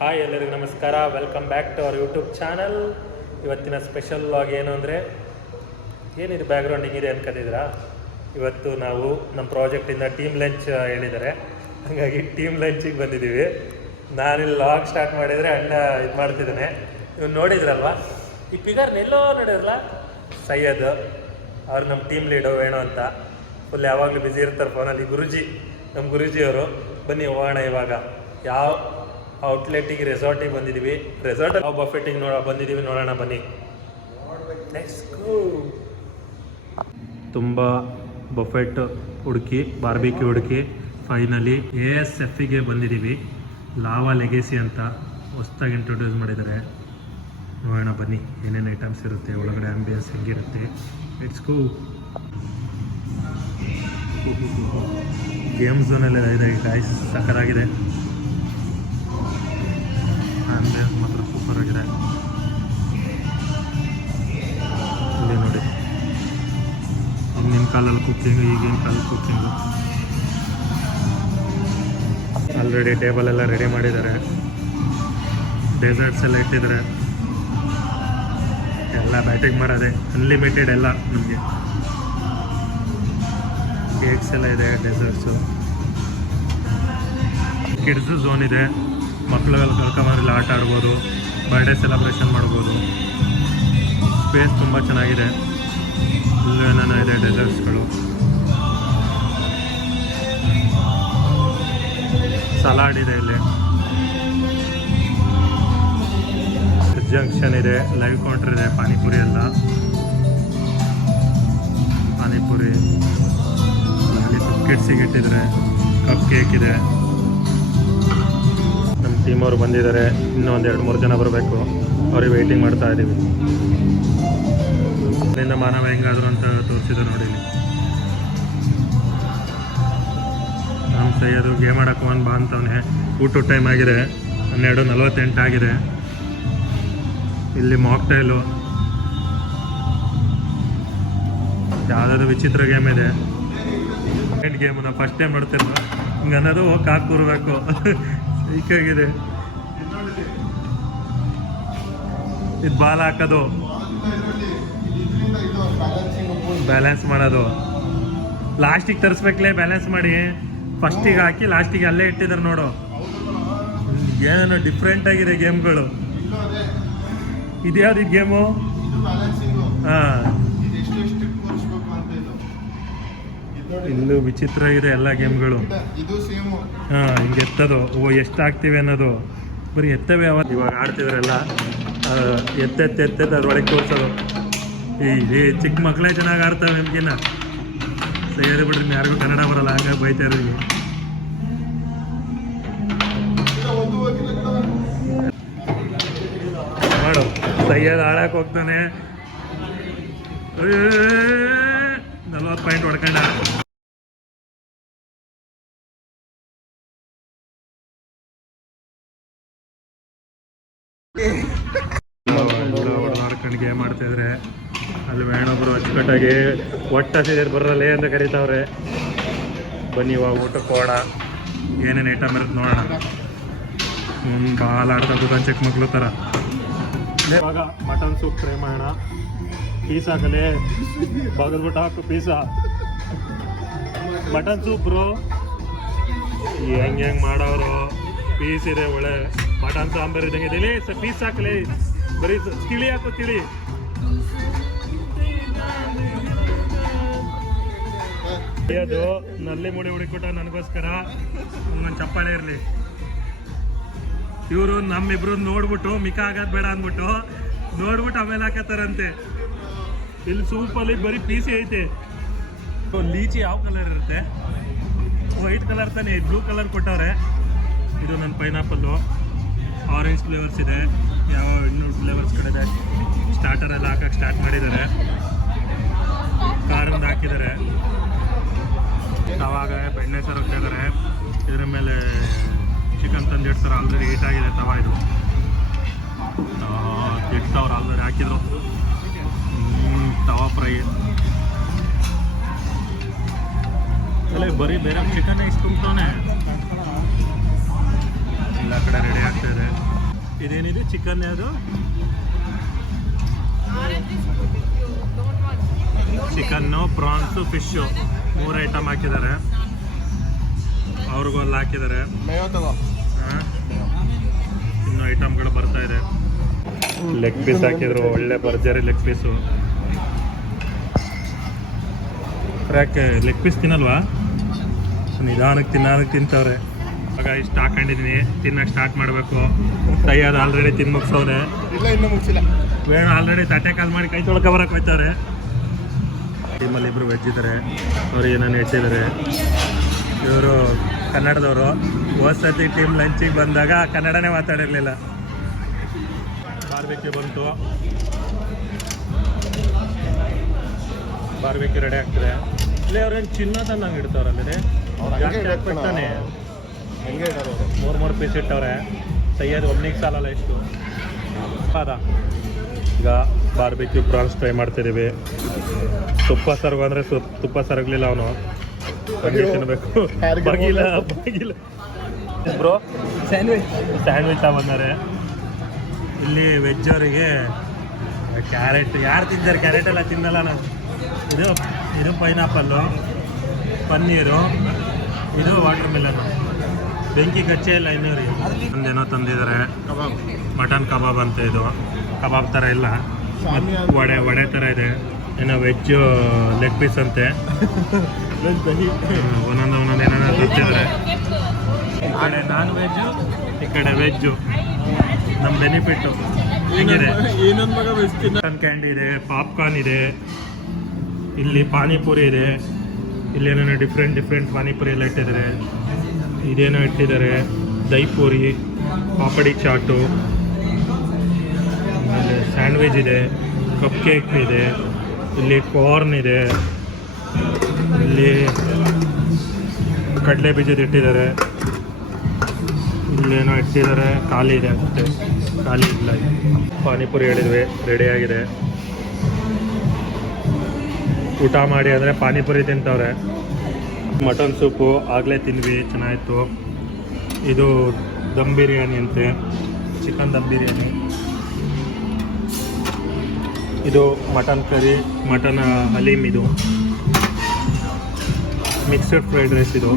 Hi ಎಲ್ಲರಿಗೂ ನಮಸ್ಕಾರ, welcome back to our YouTube channel. ಇವತ್ತಿನ ಸ್ಪೆಷಲ್ ವ್ಲಾಗ್ ಏನು ಅಂದರೆ, ಏನಿದು ಬ್ಯಾಕ್ಗ್ರೌಂಡ್ ಹಿಂಗಿದೆ ಅನ್ಕೊಂಡಿದ್ದೀರಾ? ಇವತ್ತು ನಾವು ನಮ್ಮ ಪ್ರಾಜೆಕ್ಟಿಂದ ಟೀಮ್ ಲಂಚ್ ಹೇಳಿದ್ದಾರೆ, ಹಾಗಾಗಿ ಟೀಮ್ ಲಂಚಿಗೆ ಬಂದಿದ್ದೀವಿ. ನಾನಿಲ್ಲಿ ವ್ಲಾಗ್ ಸ್ಟಾರ್ಟ್ ಮಾಡಿದರೆ ಅಣ್ಣ ಇದು ಮಾಡ್ತಿದ್ದಾನೆ. ನೀವು ನೋಡಿದ್ರಲ್ವ, ಈ ಫಿಗರ್ನೆಲ್ಲೋ ನೋಡಿದ್ರಲ್ಲ, ಸೈಯದ್ ಅವ್ರು ನಮ್ಮ ಟೀಮ್ ಲೀಡರ್ ವೇಣು ಅಂತ. ಫುಲ್ ಯಾವಾಗಲೂ ಬ್ಯುಸಿ ಇರ್ತಾರೆ ಫೋನಲ್ಲಿ. ನಮ್ಮ ಗುರೂಜಿಯವರು. ಬನ್ನಿ ಹೋಗೋಣ. ಇವಾಗ ಯಾವ ಔಟ್ಲೆಟಿಗೆ, ರೆಸಾರ್ಟಿಗೆ ಬಂದಿದ್ದೀವಿ. ರೆಸಾರ್ಟ್ ಯಾವ ಬಫೆಟಿಗೆ ಬಂದಿದ್ದೀವಿ, ನೋಡೋಣ ಬನ್ನಿ. ತುಂಬ ಬಫೆಟ್ ಹುಡುಕಿ, ಬಾರ್ಬಿಕ್ಯೂ ಹುಡುಕಿ ಫೈನಲಿ ASFಗೆ ಬಂದಿದ್ದೀವಿ. ಲಾವಾ ಲೆಗೆಸಿ ಅಂತ ಹೊಸ್ದಾಗಿ ಇಂಟ್ರೊಡ್ಯೂಸ್ ಮಾಡಿದ್ದಾರೆ. ನೋಡೋಣ ಬನ್ನಿ ಏನೇನು ಐಟಮ್ಸ್ ಇರುತ್ತೆ, ಒಳಗಡೆ ಆಂಬಿಯನ್ಸ್ ಹೆಂಗಿರುತ್ತೆ. It's go. ಗೇಮ್ ಝೋನೆಲ್ಲ ಇದೆ ಗೈಸ್, ಸಕ್ಕತ್ತಾಗಿದೆ. ಆಂಬಿಯನ್ಸ್ ಮಾತ್ರ ಸೂಪರ್ ಆಗಿದೆ. ಇಲ್ಲಿ ನೋಡಿ, ಹಿಂದಿನ ಕಾಲಲ್ಲಿ ಕುಕ್ಕಿಂಗು, ಈಗಿನ ಕಾಲದಲ್ಲಿ ಕುಕ್ಕಿಂಗು. ಆಲ್ರೆಡಿ ಟೇಬಲ್ ಎಲ್ಲ ರೆಡಿ ಮಾಡಿದ್ದಾರೆ, ಡೆಸರ್ಟ್ಸ್ ಎಲ್ಲ ಇಟ್ಟಿದ್ದಾರೆ. ಎಲ್ಲ ಬ್ಯಾಟಿಂಗ್ ಮಾಡೋದೆ, ಅನ್ಲಿಮಿಟೆಡ್ ಎಲ್ಲ ನಮಗೆ. ಕೇಕ್ಸ್ ಎಲ್ಲ ಇದೆ, ಡೆಸರ್ಟ್ಸು. ಕಿಡ್ಸ್ ಝೋನ್ ಇದೆ, ಮಕ್ಕಳುಗಳು ಕರ್ಕೊಂಬಂದ್ರಲ್ಲಿ ಆಟ ಆಡ್ಬೋದು, ಬರ್ಡೇ ಸೆಲೆಬ್ರೇಷನ್ ಮಾಡ್ಬೋದು. ಸ್ಪೇಸ್ ತುಂಬ ಚೆನ್ನಾಗಿದೆ. ಇಲ್ಲೂ ಏನೇನೋ ಇದೆ ಡೆಸರ್ಟ್ಸ್ಗಳು. ಸಲಾಡ್ ಇದೆ ಇಲ್ಲಿ. ಜಂಕ್ಷನ್ ಇದೆ, ಲೈವ್ ಕೌಂಟರ್ ಇದೆ, ಪಾನಿಪುರಿ ಎಲ್ಲ. ಪಾನಿಪುರಿ ಕಿಡ್ಸಿಗೆ ಇಟ್ಟಿದ್ದಾರೆ. ಕಪ್ ಕೇಕ್ ಇದೆ. ನಮ್ಮ ಟೀಮ್ ಅವರು ಬಂದಿದ್ದಾರೆ, ಇನ್ನೂ ಒಂದು 2-3 ಜನ ಬರಬೇಕು. ಅವ್ರಿಗೆ ವೆಯ್ಟಿಂಗ್ ಮಾಡ್ತಾ ಇದ್ದೀವಿ. ಅಲ್ಲಿಂದ ಮಾನವ ಹೆಂಗಾದ್ರು ಅಂತ ತೋರಿಸಿದ್ರು ನೋಡಿ. ನಮ್ಮ ಸೈಯದು ಗೇಮ್ ಆಡೋಕೆ ಒಂದು ಬಾ ಅಂತವನೇ. ಊಟದ ಟೈಮ್ ಆಗಿದೆ, 12:48 ಆಗಿದೆ. ಇಲ್ಲಿ ಮಾಕ್ಟೈಲು, ಯಾವುದಾದ್ರು ವಿಚಿತ್ರ ಗೇಮ್ ಇದೆ. ಗೇಮ್ ನಾವು ಫಸ್ಟ್ ಟೈಮ್ ನೋಡ್ತಿಲ್ಲ, ಹಿಂಗೆ ಅನ್ನೋದು ಕಾಕು ಕೂರ್ಬೇಕು. ಈಗಾಗಿದೆ ಇದು. ಬಾಲ್ ಹಾಕೋದು, ಬ್ಯಾಲೆನ್ಸ್ ಮಾಡೋದು. ಲಾಸ್ಟಿಗೆ ತರಿಸ್ಬೇಕಲೇ ಬ್ಯಾಲೆನ್ಸ್ ಮಾಡಿ. ಫಸ್ಟಿಗೆ ಹಾಕಿ ಲಾಸ್ಟಿಗೆ ಅಲ್ಲೇ ಇಟ್ಟಿದ್ದಾರೆ ನೋಡು. ಏನೇನೋ ಡಿಫ್ರೆಂಟ್ ಆಗಿದೆ ಗೇಮ್ಗಳು. ಇದ್ಯಾವ್ದು ಇದು ಗೇಮು? ಹಾಂ, ಇಲ್ಲೂ ವಿಚಿತ್ರ ಇದೆ ಎಲ್ಲ ಗೇಮ್ಗಳು. ಹಾಂ, ಹಿಂಗೆ ಎತ್ತದು. ಎಷ್ಟು ಹಾಕ್ತೀವಿ ಅನ್ನೋದು. ಬರೀ ಎತ್ತವೆ. ಇವಾಗ ಆಡ್ತಿದ್ರೆಲ್ಲ ಎತ್ತೆತ್ತು ಅದ್ರೊಳಗೆ ತೋರಿಸೋದು. ಈ ಚಿಕ್ಕ ಮಕ್ಕಳೇ ಚೆನ್ನಾಗಿ ಆಡ್ತವೆ ನಮ್ಗಿನ್ನ. ಸರಿಯಾದ ಬಿಡ್ರಿ, ಯಾರಿಗೂ ಕನ್ನಡ ಬರಲ್ಲ, ಹಂಗಾಗಿ ಬೈತಾ ಇರೋದು. ಮಾಡು, ಸೈಯದ್ ಆಡಕ್ಕೆ ಹೋಗ್ತಾನೆ. 40 ಪಾಯಿಂಟ್ ಹೊಡ್ಕೊಂಡ. ಹೊಡ್ಕೊಂಡು ಗೇಮ್ ಮಾಡ್ತಿದ್ರೆ ಅಲ್ಲಿ ವೇಣೊಬ್ರು ಅಚ್ಚುಕಟ್ಟಾಗಿ ಒಟ್ಟಿದ್ರೆ ಬರಲ್ಲೇ ಅಂತ ಕರೀತಾವ್ರೆ. ಬನ್ನಿ ಇವಾಗ ಊಟಕ್ಕೆ ಹೋಗೋಣ. ಏನೇನು ಐಟಮ್ ಇರುತ್ತೆ ನೋಡೋಣ. ಬಾಲ್ ಆಡ್ತಾ ಕೂತ ಚಿಕ್ಕ ಮಕ್ಳು ಥರ. ಇವಾಗ ಮಟನ್ ಸೂಪ್ ಟ್ರೈ ಮಾಡೋಣ. ಪೀಸ್ ಹಾಕಲೇ, ಬಗದ್ಬಿಟ್ಟು ಹಾಕು ಪೀಸ. ಮಟನ್ ಸೂಪ್ ಬ್ರೋ, ಹೆಂಗೆ ಮಾಡೋರು. ಪೀಸ್ ಇದೆ, ಒಳ್ಳೆ ಮಟನ್ ಸಾಂಬಾರು ಇದ್ದಂಗೆ ಇದೆ. ಪೀಸ್ ಹಾಕಲೇ, ಬರೀ ತಿಳಿ ಹಾಕು, ತಿಳಿ. ಅದು ನಲ್ಲಿ ಮುಡಿ ಹುಡುಕೊಟ್ಟ ನನಗೋಸ್ಕರ. ಒಂದೊಂದು ಚಪ್ಪಾಳೆ ಇರಲಿ. ಇವರು ನಮ್ಮಿಬ್ರು ನೋಡ್ಬಿಟ್ಟು ಮಿಕ್ಕ ಆಗೋದು ಬೇಡ ಅಂದ್ಬಿಟ್ಟು ನೋಡ್ಬಿಟ್ಟು ಆಮೇಲೆ ಹಾಕತ್ತಾರಂತೆ. ಇಲ್ಲಿ ಸೂಪಲ್ಲಿ ಬರೀ ಪೀಸಿ ಐತೆ. ಲೀಚಿ ಯಾವ ಕಲರ್ ಇರುತ್ತೆ? ವೈಟ್ ಕಲರ್ ತಾನೆ, ಬ್ಲೂ ಕಲರ್ ಕೊಟ್ಟವ್ರೆ. ಇದು ನನ್ನ ಪೈನಾಪಲ್ಲು. ಆರೆಂಜ್ ಫ್ಲೇವರ್ಸ್ ಇದೆ, ಯಾವ ಇನ್ನೂ ಫ್ಲೇವರ್ಸ್ ಕಡೆ ಸ್ಟಾರ್ಟರ್ ಎಲ್ಲ ಹಾಕಕ್ಕೆ ಸ್ಟಾರ್ಟ್ ಮಾಡಿದ್ದಾರೆ. ಕಾರಿಂದ ಹಾಕಿದ್ದಾರೆ. ತವಾಗ ಬೆಣ್ಣೆ ಸರ್ ಹಾಕ್ತಿದ್ದಾರೆ. ಇದ್ರ ಮೇಲೆ ಚಿಕನ್ ತಂದಿಡ್ತಾರೆ. ಆಲ್ರೆಡಿ ಹೀಟ್ ಆಗಿದೆ ತವಾ. ಇದು ಇಡ್ತವ್ರು ಆಲ್ರೆಡಿ ಹಾಕಿದ್ರು. ತವಾ ಫ್ರೈ ಅಲ್ಲೇ ಬರೀ ಬೇರೆ ಚಿಕನ್ ಇಷ್ಟು ತುಂಬ್ತಾನೆ. ಎಲ್ಲ ಕಡೆ ರೆಡಿ ಆಗ್ತಾಯಿದೆ. ಇದೇನಿದೆ ಚಿಕನ್ ಯಾವುದು ಚಿಕನ್ನು ಪ್ರಾನ್ಸು ಫಿಶ್ಶು 3 ಐಟಮ್ ಹಾಕಿದ್ದಾರೆ ಅವ್ರಿಗೂ ಅಲ್ಲಿ ಹಾಕಿದ್ದಾರೆ ಇನ್ನು ಐಟಮ್ಗಳು ಬರ್ತಾ ಇದೆ ಲೆಗ್ ಪೀಸ್ ಹಾಕಿದ್ರು ಒಳ್ಳೆ ಭರ್ಜರಿ ಲೆಗ್ ಪೀಸು ಯಾಕೆ ಲೆಗ್ ಪೀಸ್ ತಿನ್ನಲ್ವಾ ನಿಧಾನಕ್ಕೆ ತಿಂತವ್ರೆ ಆಗ ಇಷ್ಟು ಹಾಕೊಂಡಿದ್ದೀನಿ ತಿನ್ನಕ್ಕೆ ಸ್ಟಾರ್ಟ್ ಮಾಡಬೇಕು ಸೈಯದ್ ಆಲ್ರೆಡಿ ತಿಂದು ಮುಗಿಸವ್ರೆ ವೇಣು ಆಲ್ರೆಡಿ ತಟ್ಟೆ ಕಾಲು ಮಾಡಿ ಕೈ ತೊಳ್ಕೊ ಬರಕ್ಕೆ ಹೋಗ್ತಾರೆ ಟೀಮಲ್ಲಿ ಇಬ್ಬರು ವೆಜ್ ಇದ್ದಾರೆ ಅವ್ರು ಏನೇನು ಇಟ್ಟಿದ್ದಾರೆ ಇವರು ಕನ್ನಡದವರು ಹೋದ್ಸತಿ ಟೀಮ್ ಲಂಚಿಗೆ ಬಂದಾಗ ಕನ್ನಡನೇ ಮಾತಾಡಿರಲಿಲ್ಲ ಬಾರ್ಬಿಕ್ಯೂ ಬಂತು ಬಾರ್ಬಿಕ್ಯೂ ರೆಡಿ ಆಗ್ತದೆ ಇಲ್ಲಿ ಅವ್ರೇನು ಚಿನ್ನ ತಂದಂಗೆ ಇಡ್ತಾವ್ರಲ್ಲೇ ಜಾಸ್ತಿ ಹಾಕ್ಬಿಡ್ತಾನೆ 3 ಪೀಸ್ ಇಟ್ಟವ್ರೆ ಸೈಯದ್ ಒಬ್ನಿಗೆ ಸಾಲಲ್ಲ ಎಷ್ಟು ಅದ ಈಗ ಬಾರ್ಬಿಕ್ಯೂ ಪ್ರಾನ್ಸ್ ಟ್ರೈ ಮಾಡ್ತಿದ್ದೀವಿ ತುಪ್ಪ ಸರ್ಗು ಅಂದರೆ ತುಪ್ಪ ಸರಗಲಿಲ್ಲ ಅವನು ಹಂಗೆ ತಿನ್ನಬೇಕು ಬಾಗಿಲ್ಲ ಬ್ರೋ ಸ್ಯಾಂಡ್ವಿಚ್ ಬಂದರೆ ಇಲ್ಲಿ ವೆಜ್ ಅವರಿಗೆ ಕ್ಯಾರೆಟ್ ಯಾರು ತಿಂತಾರೆ ಕ್ಯಾರೆಟ್ ಎಲ್ಲ ತಿನ್ನಲ್ಲ ನಾನು ಇದು ಪೈನಾಪಲ್ಲು ಪನ್ನೀರು ಇದು ವಾಟರ್ ಮಿಲನ್ನು ಬೆಂಕಿ ಗಚ್ಚೆ ಇಲ್ಲ ಇನ್ನೂರಿಗೆ ಒಂದೇನೋ ತಂದಿದ್ದಾರೆ ಮಟನ್ ಕಬಾಬ್ ಅಂತ ಇದು ಕಬಾಬ್ ಥರ ಇಲ್ಲ ವಡೆ ಥರ ಇದೆ ಏನೋ ವೆಜ್ಜು ಲೆಗ್ ಪೀಸ್ ಅಂತೆ ಒಂದೊಂದು ಏನೇನೋ ತರ್ತಿದ್ದಾರೆ ಈ ಕಡೆ ನಾನ್ ವೆಜ್ಜು ಈ ಕಡೆ ವೆಜ್ಜು ನಮ್ಮ ಬೆನಿಫಿಟ್ಟು ಹೇಗಿದೆ ಚಿಕನ್ ಕ್ಯಾಂಡಿ ಇದೆ ಪಾಪ್ಕಾರ್ನ್ ಇದೆ ಇಲ್ಲಿ ಪಾನಿಪುರಿ ಇದೆ ಇಲ್ಲಿ ಏನೇನೋ ಡಿಫ್ರೆಂಟ್ ಪಾನಿಪುರಿ ಎಲ್ಲ ಇಟ್ಟಿದ್ದಾರೆ ಇದೇನೋ ಇಟ್ಟಿದ್ದಾರೆ ದೈಪುರಿ ಪಾಪಡಿ ಚಾಟು ಆಮೇಲೆ ಸ್ಯಾಂಡ್ವಿಚ್ ಇದೆ ಕಪ್ ಕೇಕ್ ಇದೆ ಇಲ್ಲಿ ಕಾರ್ನ್ ಇದೆ ಇಲ್ಲಿ ಕಡಲೆ ಬೀಜದ ಇಟ್ಟಿದ್ದಾರೆ ಇಲ್ಲೇನೋ ಇಟ್ಟಿದ್ದಾರೆ ಖಾಲಿ ಇದೆ ಅಷ್ಟೇ ಖಾಲಿ ಇಲ್ಲ ಪಾನಿಪುರಿ ಹೇಳಿದ್ವಿ ರೆಡಿಯಾಗಿದೆ ಊಟ ಮಾಡಿ ಅಂದರೆ ಪಾನಿಪುರಿ ತಿಂತವ್ರೆ ಮಟನ್ ಸೂಪು ಆಗಲೇ ತಿಂದ್ವಿ ಚೆನ್ನಾಗಿತ್ತು ಇದು ದಮ್ ಬಿರಿಯಾನಿ ಅಂತೆ ಚಿಕನ್ ದಮ್ ಬಿರಿಯಾನಿ ಇದು ಮಟನ್ ಕರಿ ಮಟನ್ ಹಲೀಮ್ ಇದು ಮಿಕ್ಸ್ಡ್ ಫ್ರೈಡ್ ರೈಸ್ ಇದು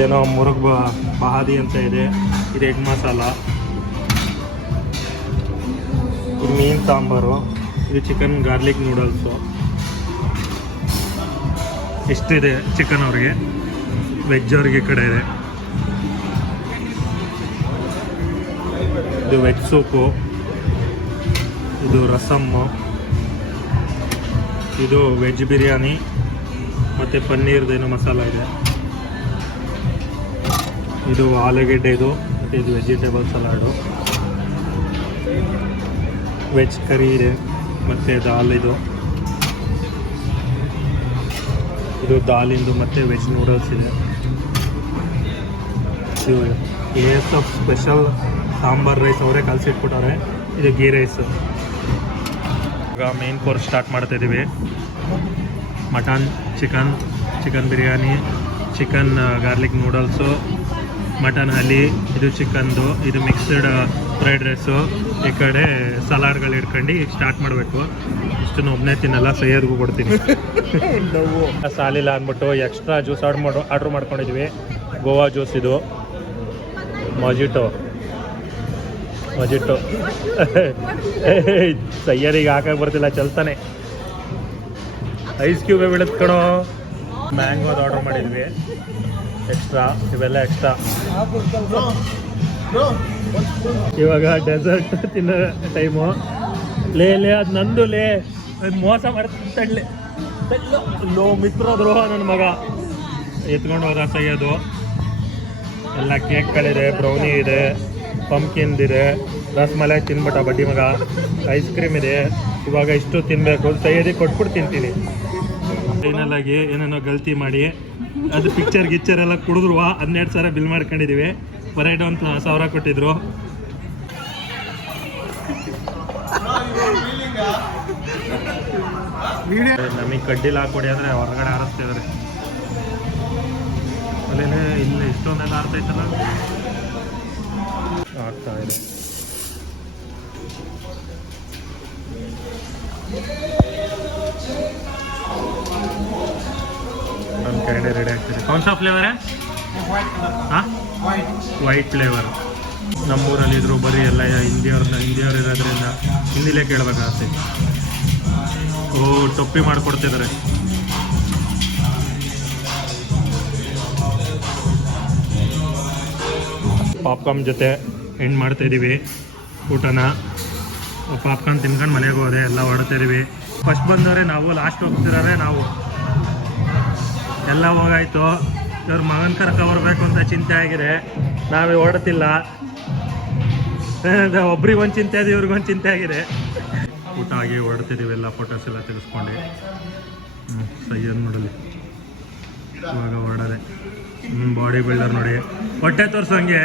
ಏನೋ ಮುರುಗ್ ಬಹಾದಿ ಅಂತ ಇದೆ ಇದು ಎಗ್ ಮಸಾಲ ಇದು ಮೀನು ಸಾಂಬಾರು ಇದು ಚಿಕನ್ ಗಾರ್ಲಿಕ್ ನೂಡಲ್ಸು ಇಷ್ಟಿದೆ ಚಿಕನ್ ಅವ್ರಿಗೆ ವೆಜ್ ಅವ್ರಿಗೆ ಈ ಕಡೆ ಇದೆ ಇದು ವೆಜ್ ಸೂಪು ಇದು ರಸಮ್ಮು ಇದು ವೆಜ್ ಬಿರಿಯಾನಿ ಮತ್ತು ಪನ್ನೀರ್ದೇನೋ ಮಸಾಲ ಇದೆ ಇದು ಆಲೂಗೆಡ್ಡೆ ಇದು ಮತ್ತು ಇದು ವೆಜಿಟೇಬಲ್ ಸಲಾಡು ವೆಜ್ ಕರಿ ಇದೆ ಮತ್ತು ದಾಲ್ ಇದು ದಾಲಿಂದು ಮತ್ತು ವೆಜ್ ನೂಡಲ್ಸ್ ಇದೆ ಇದು ಎಸ್ ಆಫ್ ಸ್ಪೆಷಲ್ ಸಾಂಬಾರ್ ರೈಸ್ ಅವರೇ ಕಲಸಿಟ್ಬಿಟ್ಟವ್ರೆ ಇದು ಗೀ ರೈಸು ಈಗ ಮೇನ್ ಕೋರ್ಸ್ ಸ್ಟಾರ್ಟ್ ಮಾಡ್ತಾಯಿದ್ದೀವಿ mutton chicken biryani chicken garlic noodles mutton ಹಲಿ ಇದು ಚಿಕನ್ದು ಇದು ಮಿಕ್ಸ್ಡ್ ಫ್ರೈಡ್ ರೈಸು ಈ ಕಡೆ ಸಲಾಡ್ಗಳು ಇಟ್ಕೊಂಡು ಸ್ಟಾರ್ಟ್ ಮಾಡಬೇಕು ಇಷ್ಟನ್ನು ಒಬ್ಬನೇ ತಿನ್ನಲ್ಲ ಸೈಯರ್ಗೂ ಕೊಡ್ತೀನಿ ಸಾಲಿಲ್ಲ ಅಂದ್ಬಿಟ್ಟು ಎಕ್ಸ್ಟ್ರಾ ಜ್ಯೂಸ್ ಆರ್ಡ್ರ್ ಮಾಡ್ಕೊಂಡಿದ್ವಿ ಗೋವಾ ಜ್ಯೂಸ್ ಇದು ಮೊಜಿಟೋ ಸೈಯರಿಗೆ ಹಾಕಕ್ಕೆ ಬರ್ತಿಲ್ಲ ಚಲ್ತಾನೆ ಐಸ್ ಕ್ಯೂಬೇ ಬಿಡುತ್ಕಣೋ ಮ್ಯಾಂಗೋದು ಆರ್ಡ್ರ್ ಮಾಡಿದ್ವಿ ಎಕ್ಸ್ಟ್ರಾ ಇವೆಲ್ಲ ಎಕ್ಸ್ಟ್ರಾ ಇವಾಗ ಡೆಸರ್ಟ್ ತಿನ್ನೋ ಟೈಮು ಲೇ ಅದು ನಂದು ಅದು ಮೋಸ ಮಾಡ್ತಡ್ಲೆ ಲೋ ಮಿತ್ರದ್ರು ನನ್ನ ಮಗ ಎತ್ಕೊಂಡು ಹೋದ ಸೈಯದು ಎಲ್ಲ ಕೇಕ್ಗಳಿದೆ ಬ್ರೌನಿ ಇದೆ ಪಂಪ್ಕಿನ್ದಿದೆ ರಸಮಲೈ ತಿನ್ಬಿಟ್ಟ ಬಡ್ಡಿ ಮಗ ಐಸ್ ಕ್ರೀಮ್ ಇದೆ ಇವಾಗ ಇಷ್ಟು ತಿನ್ನಬೇಕು ಸೈಯದಿಗೆ ಕೊಟ್ಬಿಟ್ಟು ತಿಂತೀನಿ ಫೈನಲಾಗಿ ಏನೇನೋ ಗಲ್ತಿ ಮಾಡಿ ಅದು ಗಿಚ್ಚರ್ ಎಲ್ಲ ಕುಡಿದ್ರು 12,000 ಬಿಲ್ ಮಾಡ್ಕೊಂಡಿದ್ದೀವಿ ಪರೇಡ್ ಅಂತ 1,000 ಕೊಟ್ಟಿದ್ರು ನಮಗೆ ಕಡ್ಡಿಲ್ ಹಾಕೊಡಿ ಅಂದರೆ ಹೊರಗಡೆ ಹಾರಿಸ್ತಿದ್ದಾರೆ ಆಗಲೇ ಇಲ್ಲಿ ಇಷ್ಟೊಂದೆಲ್ಲ ಆರ್ತೈತಲ್ಲ ಆಗ್ತಾ ಇದೆ. ನನ್ನ ಕಡೆ ರೆಡಿ ಆಗ್ತಿದೆ. ಕೌನ್ಸಾ ಫ್ಲೇವರೇ? ಹಾಂ, ವೈಟ್ ಫ್ಲೇವರ್. ನಮ್ಮೂರಲ್ಲಿ ಇದ್ರು ಬರೀ ಎಲ್ಲ ಹಿಂದಿಯವ್ರು ಇರೋದ್ರಿಂದ ಹಿಂದಿಲೇ ಕೇಳಬೇಕಾಗತ್ತೆ. ಓ, ಟೊಪ್ಪಿ ಮಾಡಿಕೊಡ್ತಿದ್ದಾರೆ. ಪಾಪ್ಕಾರ್ನ್ ಜೊತೆ ಎಂಡ್ ಮಾಡ್ತಾಯಿದ್ದೀವಿ ಊಟನ. ಪಾಪ್ಕಾರ್ನ್ ತಿನ್ಕೊಂಡು ಮನೆಗೆ ಹೋದೆ, ಎಲ್ಲ ಹೊಡ್ತಾಯಿದ್ದೀವಿ. ಫಸ್ಟ್ ಬಂದವರೆ ನಾವು, ಲಾಸ್ಟ್ ಹೋಗ್ತಿರೋರೆ ನಾವು. ಎಲ್ಲ ಹೋಗಾಯ್ತು. ಇವ್ರ ಮಗನ ಕರ್ಕೊಬರ್ಬೇಕು ಅಂತ ಚಿಂತೆ ಆಗಿದೆ. ನಾವೇ ಹೊಡ್ತಿಲ್ಲ. ಒಬ್ರಿಗೆ ಒಂದು ಚಿಂತೆ ಇದೆ, ಇವ್ರಿಗೊಂದು ಚಿಂತೆ ಆಗಿದೆ. ಊಟ ಆಗಿ ಹೊಡ್ತಿದ್ದೀವಿ, ಎಲ್ಲ ಫೋಟೋಸ್ ಎಲ್ಲ ತೆಗೆಸ್ಕೊಂಡು. ಸೈಯನ್ ನೋಡಲಿ ಇವಾಗ ಹೊಡದೆ. ಬಾಡಿ ಬಿಲ್ಡರ್ ನೋಡಿ, ಹೊಟ್ಟೆ ತೋರ್ಸಂಗೆ.